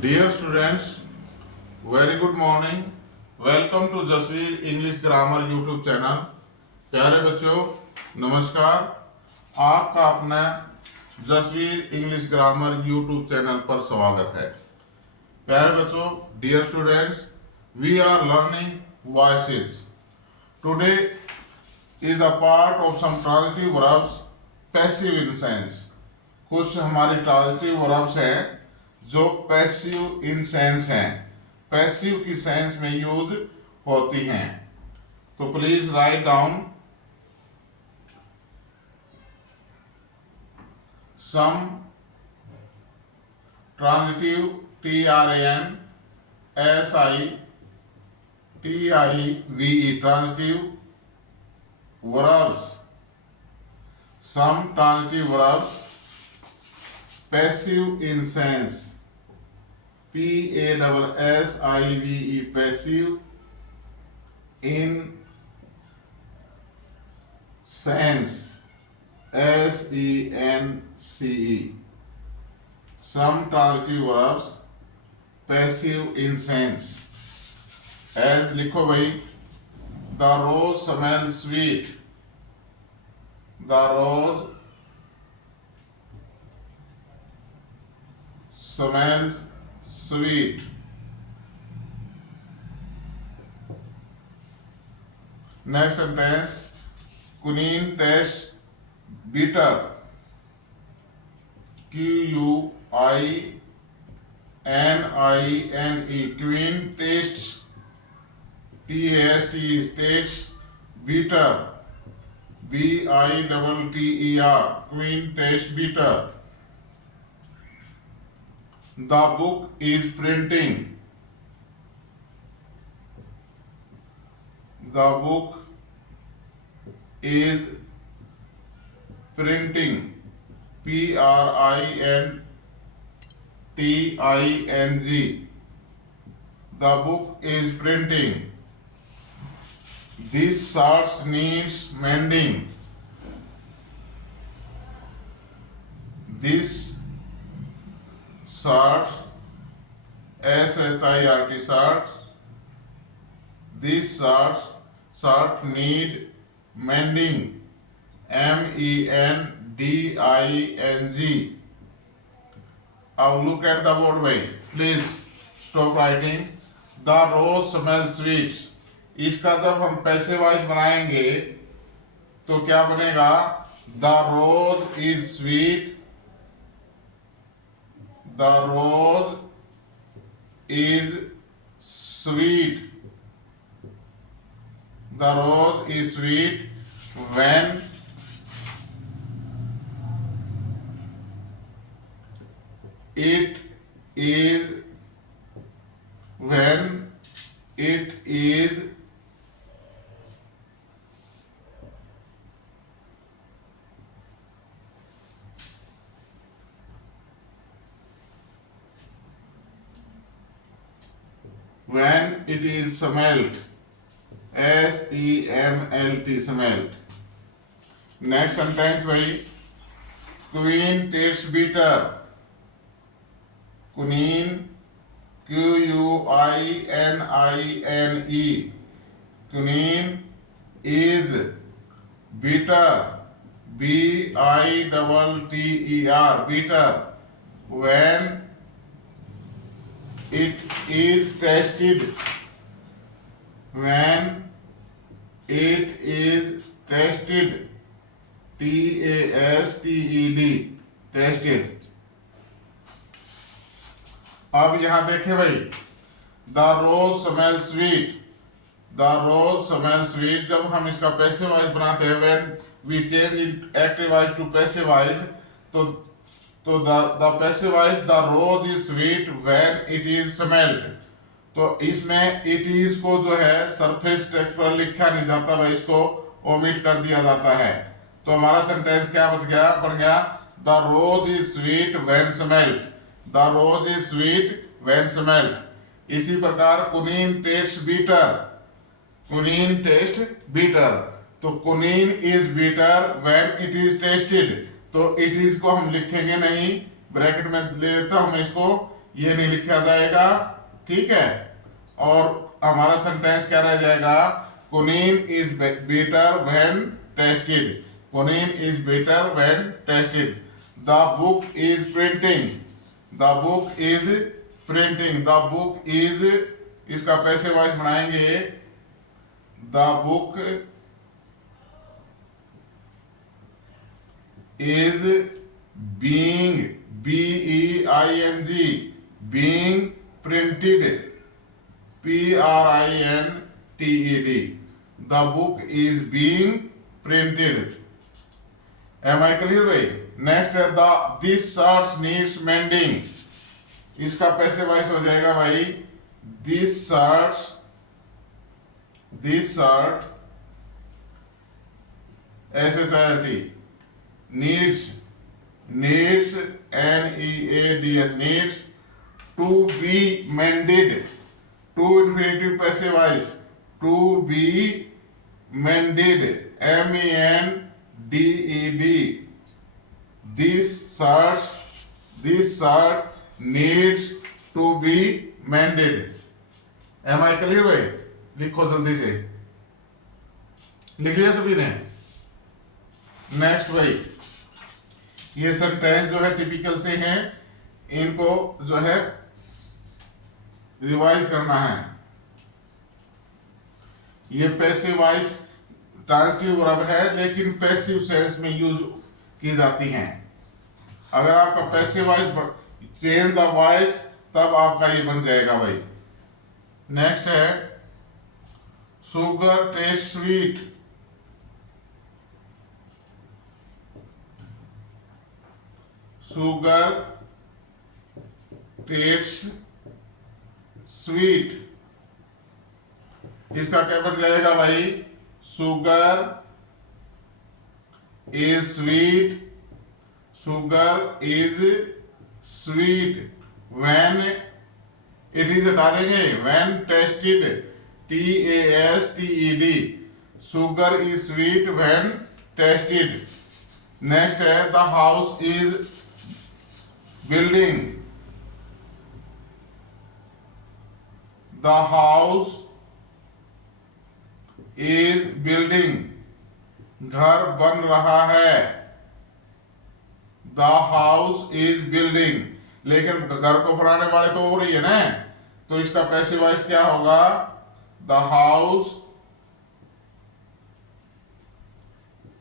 Dear students, very good morning. Welcome to Jasveer English grammar YouTube channel. प्यारे बच्चों नमस्कार। आपका अपना Jasveer English grammar YouTube channel पर स्वागत है। प्यारे बच्चों, dear students, we are learning voices. Today is the part of some transitive verbs passive in sense. कुछ हमारी ट्रांजिटिव वर्ब्स हैं जो पैसिव इन सेंस हैं, पैसिव की सेंस में यूज होती हैं। तो please write down some transitive TRANSITIVE transitive verbs, some transitive verbs passive in sense, PASSIVE passive in sense, SENCE, some transitive verbs passive in sense as लिखो भाई, the rose smells sweet, the rose smells sweet. Next sentence, quinine tastes bitter, QUININE, quinine tastes, tastes bitter, BITTER, queen tastes bitter. The book is printing, the book is printing, PRINTING, the book is printing. This shirt needs mending, this shirt, SHIRT shirt, this shirt need mending, MENDING. Now look at the board by. Please stop writing. The rose smells sweet. इसका जब हम passive voice बनाएंगे तो क्या बनेगा? The rose is sweet, the rose is sweet, the rose is sweet when it is smelt, SEMLT, smelt. Next sentence भाई, queen tastes bitter, quinine, QUININE, quinine is bitter, BITTER, bitter when it is tasted, when it is tasted, TASTED, tasted. अब यहां देखें भाई, the rose smell sweet, the rose smell sweet. जब हम इसका passive voice बनाते हैं, when we change active voice to passive voice, तो the passive voice the rose is sweet when it is smelled. तो इसमें इट इज को जो है सरफेस टेक्स्ट पर लिखा नहीं जाता भाई, इसको ओमिट कर दिया जाता है। तो हमारा सेंटेंस क्या बन गया? The rose is sweet when smelled, The rose is sweet when smelled. इसी प्रकार quinine tastes bitter, quinine tastes bitter. तो quinine is bitter when it is tasted. तो it is को हम लिखेंगे नहीं, ब्रैकेट में ले लेता हूं मैं इसको, ये नहीं लिखा जाएगा, ठीक है। और हमारा सेंटेंस क्या रह जाएगा, quinine is better when tested, quinine is better when tested. The book is printing, the book is printing, the book is, इसका पैसे वाइज बनाएंगे, the book is being, BEING, being printed, PRINTED, the book is being printed. Am I clear भाई? Next है this shirt needs mending, इसका passive wise हो जाएगा भाई, this shirt SHIRT needs NEADS needs to be mended, to infinitive passive voice, to be mended, MENDED, this shirt needs to be mended. Am I clear भाई? लिखो जल्दी से, लिख लिया सभी ने? नेक्स्ट भाई, ये सेंटेंस जो है टिपिकल से हैं, इनको जो है रिवाइज करना है। ये पैसिव वॉइस ट्रांसिटिव वर्ब है, लेकिन पैसिव सेंस में यूज की जाती हैं। अगर आपका passive voice change the voice, तब आपका ये बन जाएगा भाई। नेक्स्ट है sugar taste sweet, sugar taste sweet, इसका क्या बन जाएगा भाई, sugar is sweet, sugar is sweet when, it is हटा देंगे, when tasted, TASTED, sugar is sweet when tasted. Next है the house is building, the house is building, घर बन रहा है, the house is building, लेकिन घर को बनाने वाले तो हो रही है ना, तो इसका पैसिव वॉइस क्या होगा, the house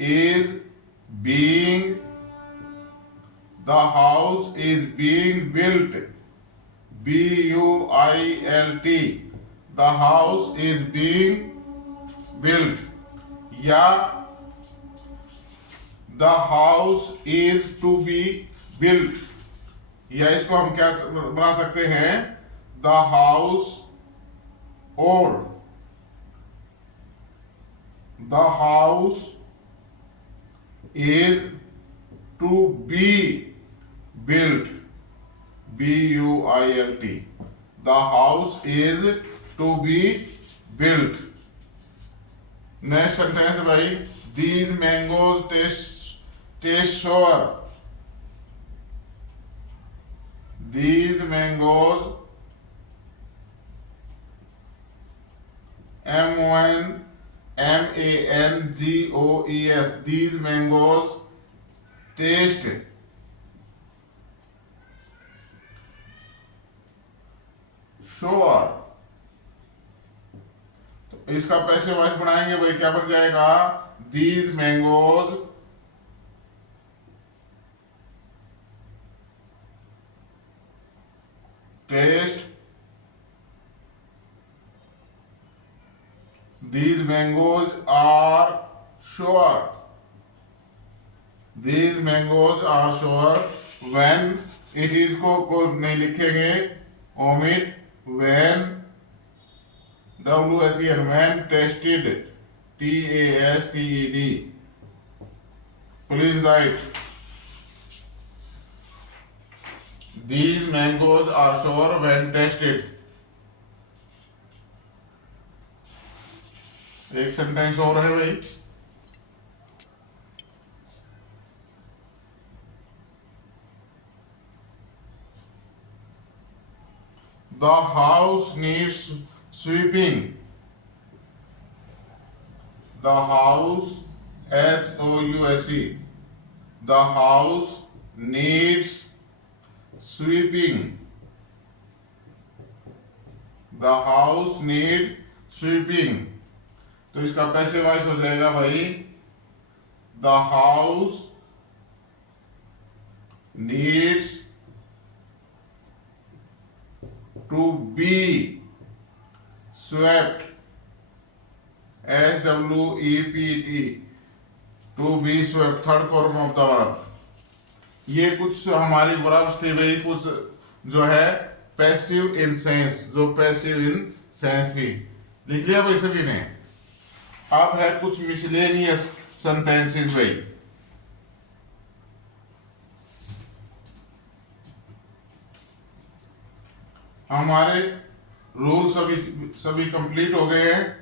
is being, the house is being built, BUILT, the house is being built, या the house is to be built, या इसको हम क्या बना सकते हैं, the house or the house is to be built, BUILT, the house is to be built. Next sentence भाई, these mangoes taste sour, these mangoes MANGOES, these mangoes taste sour, तो इसका पैसे वॉइस बनाएंगे भाई, क्या बन जाएगा, these mangoes taste, these mangoes are sour, these mangoes are sour when, it is को नहीं लिखेंगे, omit, when, WHEN, when tested, TASTED, please write, these mangoes are sour when tested। एक सेंटेंस और है भाई, the house needs sweeping, the house HOUSE, the house needs sweeping, the house need sweeping. तो इसका passive voice हो जाएगा भाई the house needs to be swept, SWEPT, to be swept, third form of the verb. ये कुछ हमारी verbs थी भाई, कुछ जो है पैसिव इन सेंस, जो पैसिव इन सेंस थी। लिख लिया भाई सभी ने। अब है कुछ मिसलेनियस सेंटेंसेस भाई। हमारे रूल सभी कंप्लीट हो गए हैं।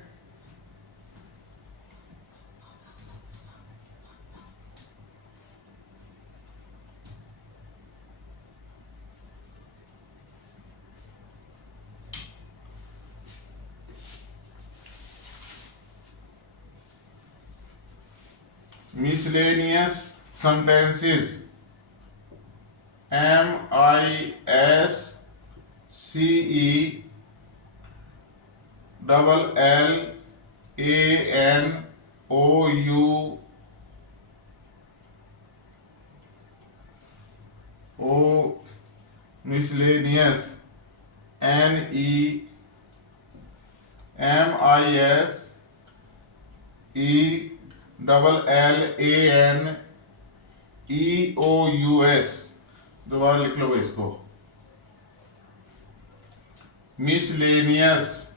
Miscellaneous sentences, miscellaneous, NEMISELLANEOUS। दोबारा लिख लो भाई इसको। Miscellaneous,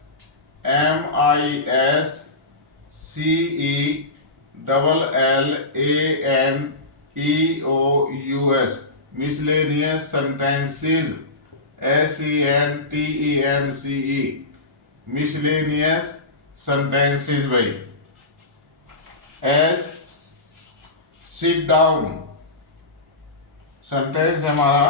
MISCELLANEOUS, miscellaneous sentences, SENTENCE, miscellaneous sentences भाई। एज सिट डाउन सेंटेंस है हमारा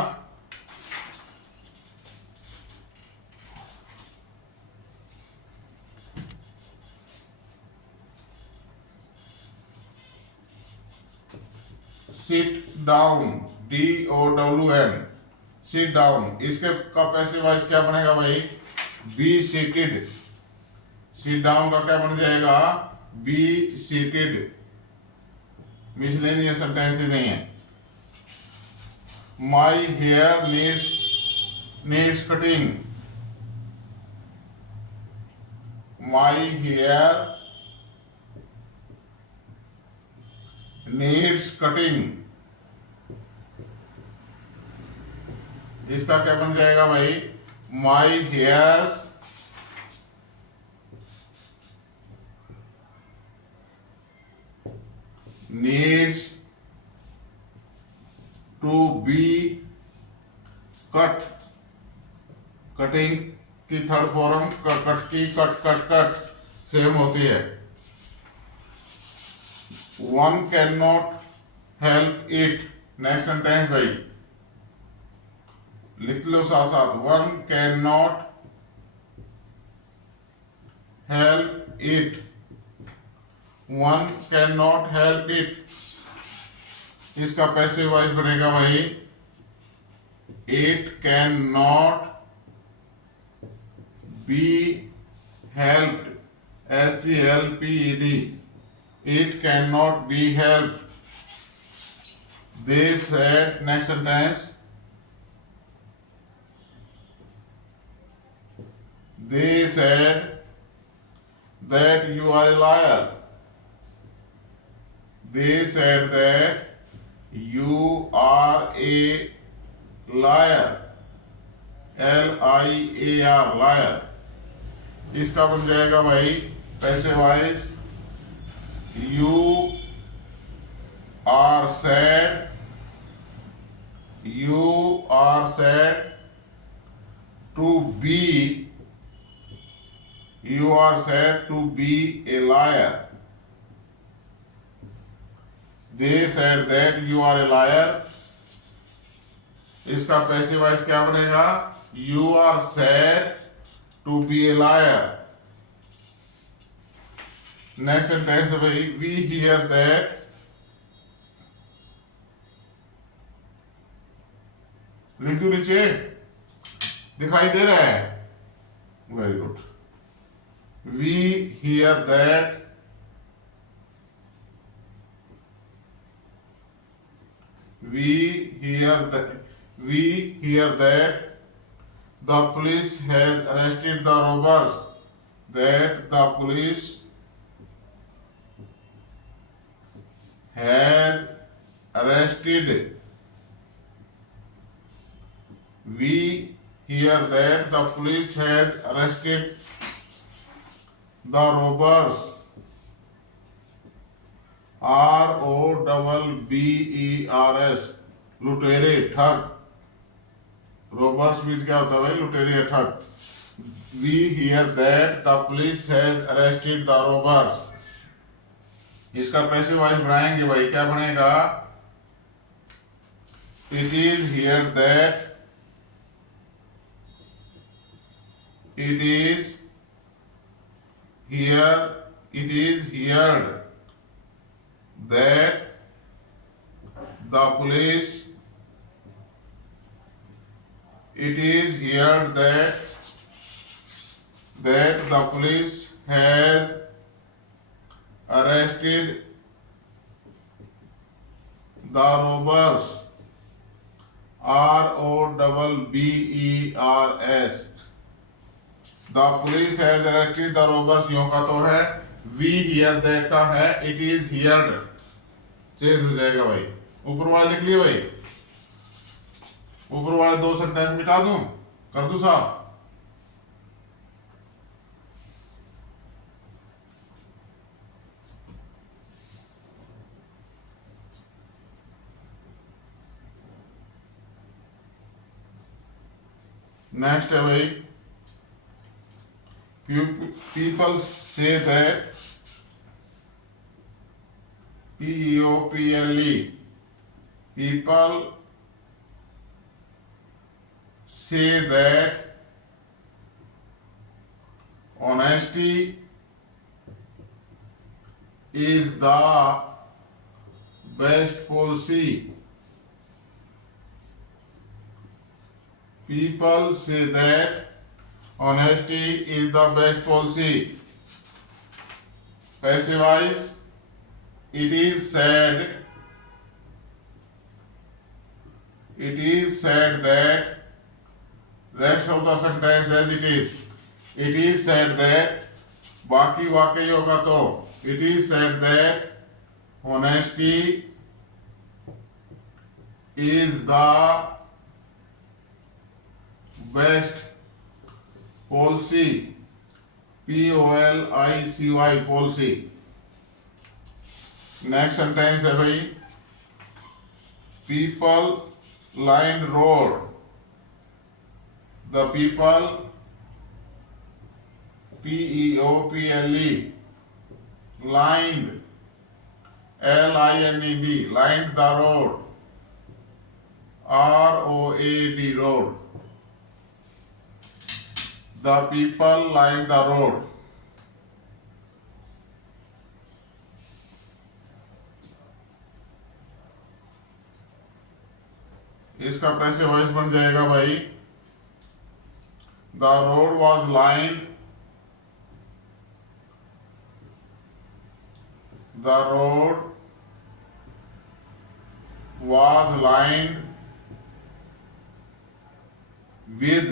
sit down, DOWN, sit down. इसके का पैसिव वॉइस क्या बनेगा भाई? Be seated. सिट डाउन का क्या बन जाएगा? Be seated. मिसलेनियस सेंटेंसेस नहीं है। My hair needs cutting, my hair needs cutting. इसका क्या बन जाएगा भाई? My hairs needs to be cut, cutting की थर्ड फॉर्म कट की कट सेम होती है। One can not help it. Next sentence भाई लिख लो साथ साथ। One can not help it, one can not help it. इसका पैसिव वॉइस बनेगा भाई it can not be helped, HELPED, it can not be helped. They said, next sentence, they said that you are a liar, they said that you are a liar, LIAR, liar। इसका बन जाएगा भाई passive voice you are said, you are said to be, you are said to be a liar, they said that you are a liar। इसका passive voice क्या बनेगा? You are said to be a liar. Next sentence है भाई, we hear that लिख दो नीचे, दिखाई दे रहा है, very good. We hear that the police has arrested the robbers. That the police has arrested. We hear that the police has arrested the robbers. ROBBERS, लुटेरे, ठग. रोबर्स मीन्स क्या होता है भाई? लुटेरे या ठग. We hear that the police has arrested the robbers. इसका पैसिव वॉइस बनाएंगे भाई, क्या बनेगा? It is here that it is heard that the police the police has arrested the robbers. ROBBERS. The police has arrested the robbers. यों का तो है, we hear that का है, it is heard. चेंज हो जाएगा भाई. ऊपर वाला लिख लिया भाई, ऊपर वाले 2 सेंटेंस मिटा दूं, कर दूं साहब? नेक्स्ट है भाई, people say that, PEOPLE, people say that honesty is the best policy. People say that honesty is the best policy. Passive voice, it is said that, rest of the sentence as it is. It is said that, बाकी वाकई होगा तो, it is said that honesty is the best policy. POLICY, policy. Next sentence है भाई, people lined road. The people, PEOPLE, lined, LINED, lined the road. ROAD, road. The people lined the road. इसका पैसे वॉइस बन जाएगा भाई, The road was lined. The road was lined with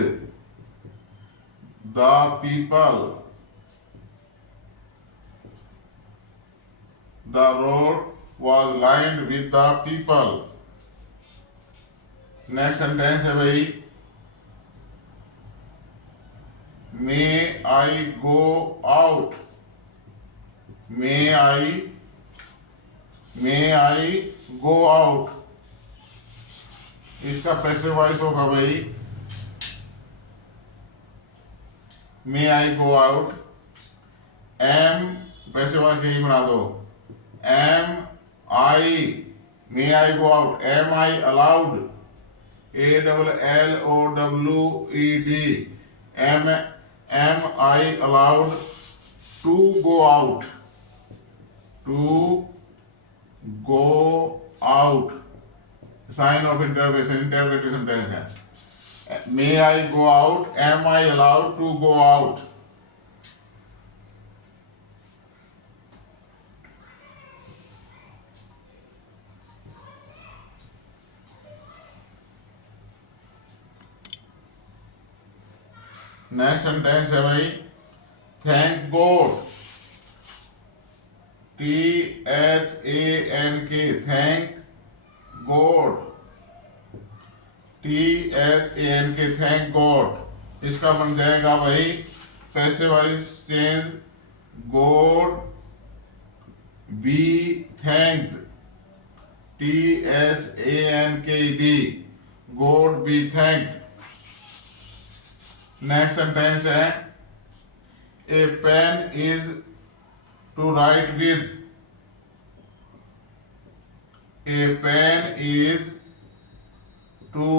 the people. The road was lined with the people. Next sentence है भाई, May I go out? May I go out? इसका passive voice होगा भाई, May I go out. Passive voice यही बना दो, May I go out? Am I allowed? ALLOWED. Am I allowed to go out? To go out. Sign of interrogation tense है. May I go out? Am I allowed to go out? Next sentence है भाई, thank God. THANK, thank God. THANK, thank God. इसका बन जाएगा भाई passive voice change, God be thanked. THANKED, God be thanked. Next sentence है, a pen is to write with. A pen is to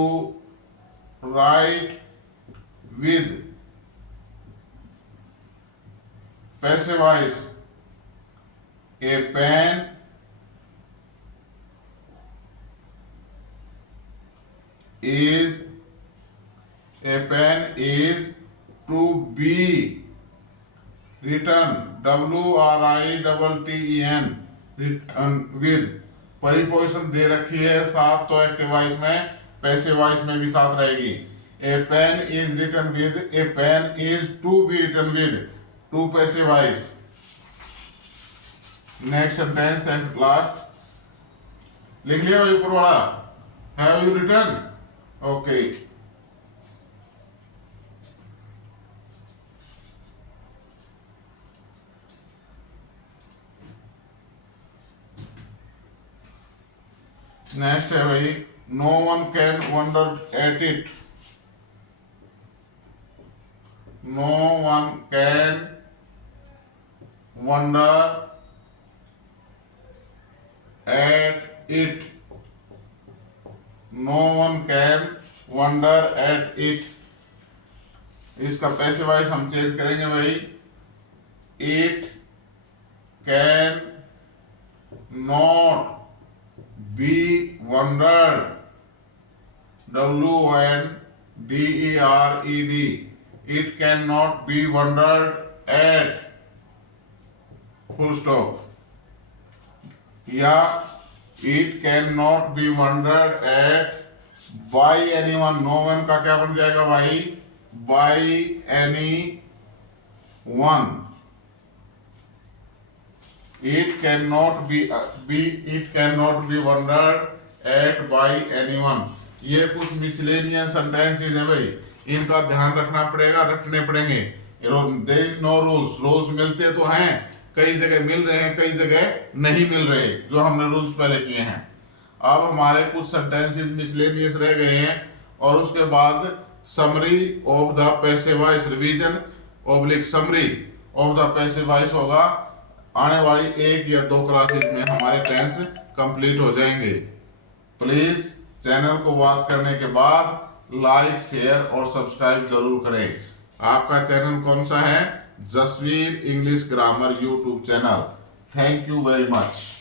write with. Passive voice, a pen is a pen is to be written, WRITTEN, written with. Preposition दे रखी है साथ, तो active voice में, passive voice में भी साथ रहेगी. A pen is written with, a pen is to be written with, to passive voice. Next sentence and last लिख लिया ऊपर वाला, have you written. Okay, next है भाई, no one can wonder at it. No one can wonder at it. No one can wonder at it. इसका passive voice हम change करेंगे भाई, it can not be wondered, WONDERED. It can not be wondered at, full stop. या it can not be wondered at by anyone. No one का क्या बन जाएगा भाई, by anyone. It cannot be wondered at by anyone. ये कुछ miscellaneous sentences हैं भाई, इनका ध्यान रखना पड़ेगा, रखने पड़ेंगे. There is no rules. Rules मिलते तो हैं, कई जगह मिल रहे हैं, कई जगह नहीं मिल रहे, जो हमने रूल्स पहले किए हैं. अब हमारे कुछ सेंटेंसेस मिसलेनियस रह गए हैं, और उसके बाद summary of the passive voice, revision oblique summary of the passive voice होगा. आने वाली 1 या 2 क्लासेस में हमारे टेंस कंप्लीट हो जाएंगे. प्लीज चैनल को वॉच करने के बाद लाइक, शेयर और सब्सक्राइब जरूर करें. आपका चैनल कौन सा है? Jasveer English grammar YouTube channel. Thank you very much.